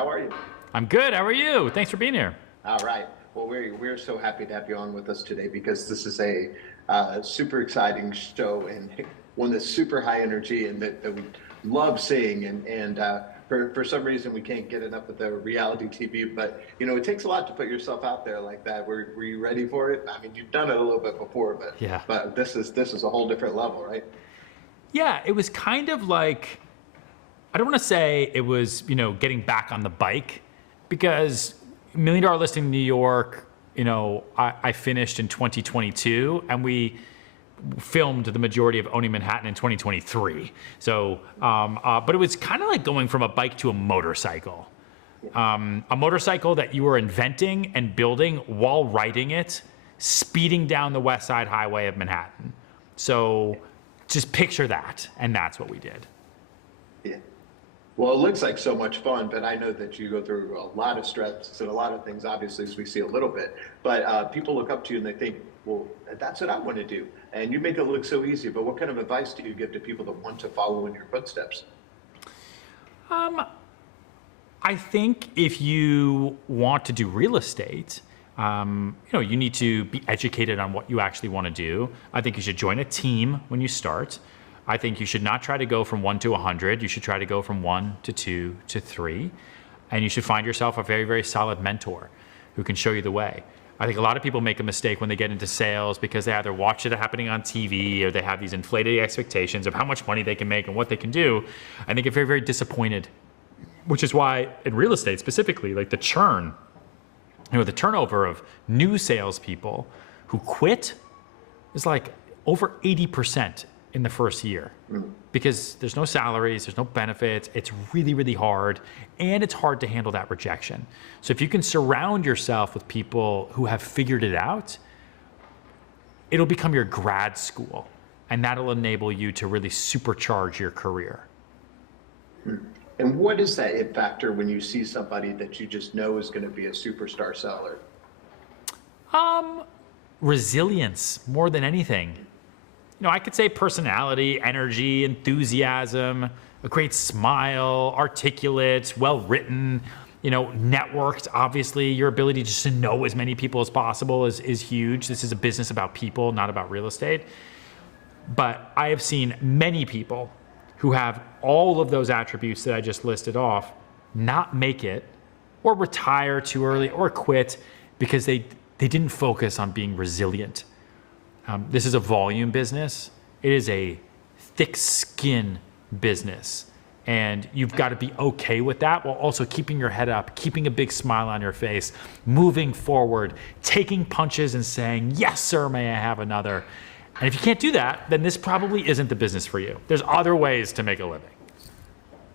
How are you? I'm good. How are you? Thanks for being here. All right. Well, we're so happy to have you on with us today because this is a super exciting show and one that's super high energy and that we love seeing. And for some reason we can't get enough of the reality TV. But it takes a lot to put yourself out there like that. Were you ready for it? I mean, you've done it a little bit before, but Yeah. but this is a whole different level, right? Yeah, it was kind of like, I don't want to say it was, getting back on the bike, because Million Dollar Listing in New York, I finished in 2022 and we filmed the majority of Owning Manhattan in 2023. So, but it was kind of like going from a bike to a motorcycle. A motorcycle that you were inventing and building while riding it, speeding down the West Side Highway of Manhattan. So just picture that, and that's what we did. Yeah. Well, it looks like so much fun, but I know that you go through a lot of stress and a lot of things, obviously, as we see a little bit. But people look up to you and they think, well, that's what I want to do. And you make it look so easy. But what kind of advice do you give to people that want to follow in your footsteps? I think if you want to do real estate, you need to be educated on what you actually want to do. I think you should join a team when you start. I think you should not try to go from 1 to 100. You should try to go from 1 to 2 to 3. And you should find yourself a very, very solid mentor who can show you the way. I think a lot of people make a mistake when they get into sales because they either watch it happening on TV or they have these inflated expectations of how much money they can make and what they can do. And they get very, very disappointed, which is why in real estate specifically, like the churn, the turnover of new salespeople who quit is like over 80% in the first year, because there's no salaries, there's no benefits. It's really, really hard, and it's hard to handle that rejection. So if you can surround yourself with people who have figured it out, it'll become your grad school, and that'll enable you to really supercharge your career. And what is that it factor when you see somebody that you just know is going to be a superstar seller? Resilience more than anything. I could say personality, energy, enthusiasm, a great smile, articulate, well-written, networked. Obviously, your ability just to know as many people as possible is huge. This is a business about people, not about real estate. But I have seen many people who have all of those attributes that I just listed off not make it, or retire too early, or quit because they didn't focus on being resilient. This is a volume business. It is a thick skin business. And you've got to be okay with that while also keeping your head up, keeping a big smile on your face, moving forward, taking punches and saying, yes, sir, may I have another? And if you can't do that, then this probably isn't the business for you. There's other ways to make a living.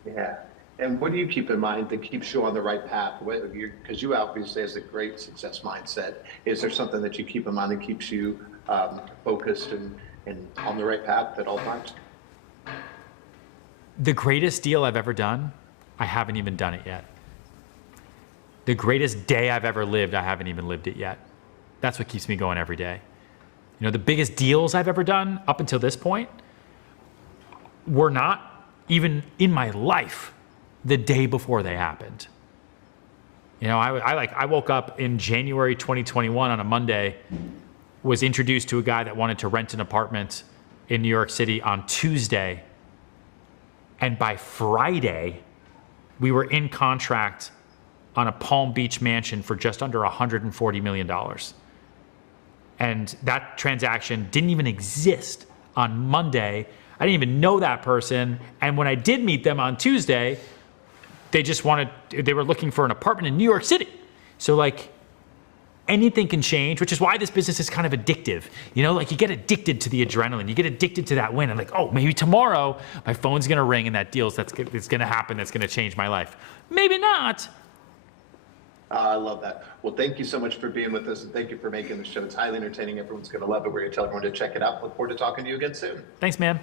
Yeah. And what do you keep in mind that keeps you on the right path? Because you obviously has a great success mindset. Is there something that you keep in mind that keeps you focused and on the right path at all times? The greatest deal I've ever done, I haven't even done it yet. The greatest day I've ever lived, I haven't even lived it yet. That's what keeps me going every day. The biggest deals I've ever done up until this point were not even in my life the day before they happened. I woke up in January 2021 on a Monday, was introduced to a guy that wanted to rent an apartment in New York City on Tuesday. And by Friday, we were in contract on a Palm Beach mansion for just under $140 million. And that transaction didn't even exist on Monday. I didn't even know that person. And when I did meet them on Tuesday, they were looking for an apartment in New York City. So anything can change, which is why this business is kind of addictive. You get addicted to the adrenaline, you get addicted to that win. And oh, maybe tomorrow my phone's gonna ring and that deal's that's gonna happen, that's gonna change my life. Maybe not. I love that. Well, thank you so much for being with us, and thank you for making the show. It's highly entertaining. Everyone's gonna love it. We're gonna tell everyone to check it out. Look forward to talking to you again soon. Thanks, man.